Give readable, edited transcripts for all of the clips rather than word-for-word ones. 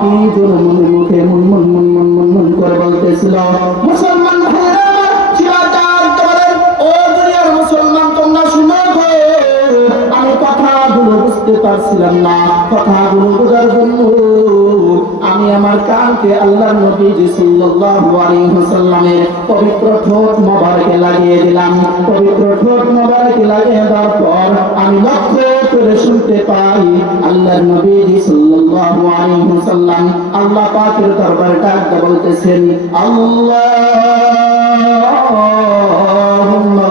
কি যেন মনে মুখে মুনমুন করে বলতেছিল। মুসলমান ভাইরা আমার, শিরাজার বলেন, ও দুনিয়ার মুসলমান তোমরা শুনো গো, আমি কথাগুলো বুঝতে পারছিলাম না। কথাগুলো বোঝার জন্য আমি আমার কানকে আল্লাহর নবী সাল্লাল্লাহু আলাইহি ওয়াসাল্লামের পবিত্র ঠোঁট মোবারকে লাগিয়ে দিলাম। পবিত্র ঠোঁট মোবারকে লাগিয়ে দেওয়ার পর আমি লক্ষ্য করে শুনতে পাই আল্লাহর নবী সাল্লাল্লাহু আলাইহি ওয়াসাল্লাম আল্লাহ পাকের দরবারে ডাক দিয়ে বলতেছেন, আল্লাহুম্মা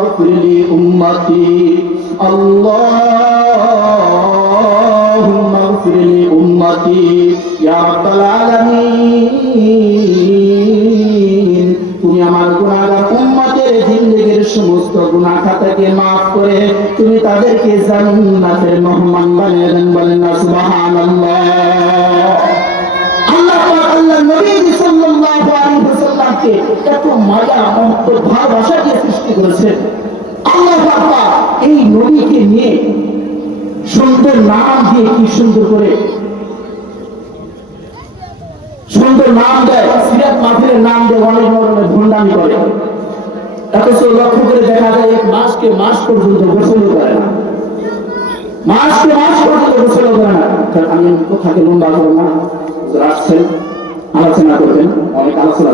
গফিরলি উম্মতি, আল্লাহুম্মা গফিরলি উম্মতি ইয়া রাব্বাল আলামিন। তুমি আমার গুনাহগার উম্মতের জিন্দেগীর সমস্ত গুনাহ খাতাকে maaf করে তুমি তাদেরকে জান্নাতের মেহমান বানিয়ে দেন। বলেন না সুবহানাল্লাহ। আল্লাহ পাক আল্লাহ নবী সাল্লাল্লাহু আলাইহি ওয়াসাল্লামকে এত মায়া মহব্বত ভালোবাসা দিয়ে সৃষ্টি করেছেন। আল্লাহ পাক এই নবীকে নিয়ে সুন্দর নাম দিয়ে কি সুন্দর করে সুন্দর নাম দেয়, সিরাত মাহফিলের নাম দিয়ে অনেক ধরনের ভণ্ডামি করে। অথচ লক্ষ্য করে দেখা যায় এক মাসকে মাস পর্যন্ত গোসল করে না, মাসকে মাস পর্যন্ত গোসল করে না। আমি কোথাকে লম্বা করবো না, আসছেন আলোচনা করবেন, অনেক আলোচনা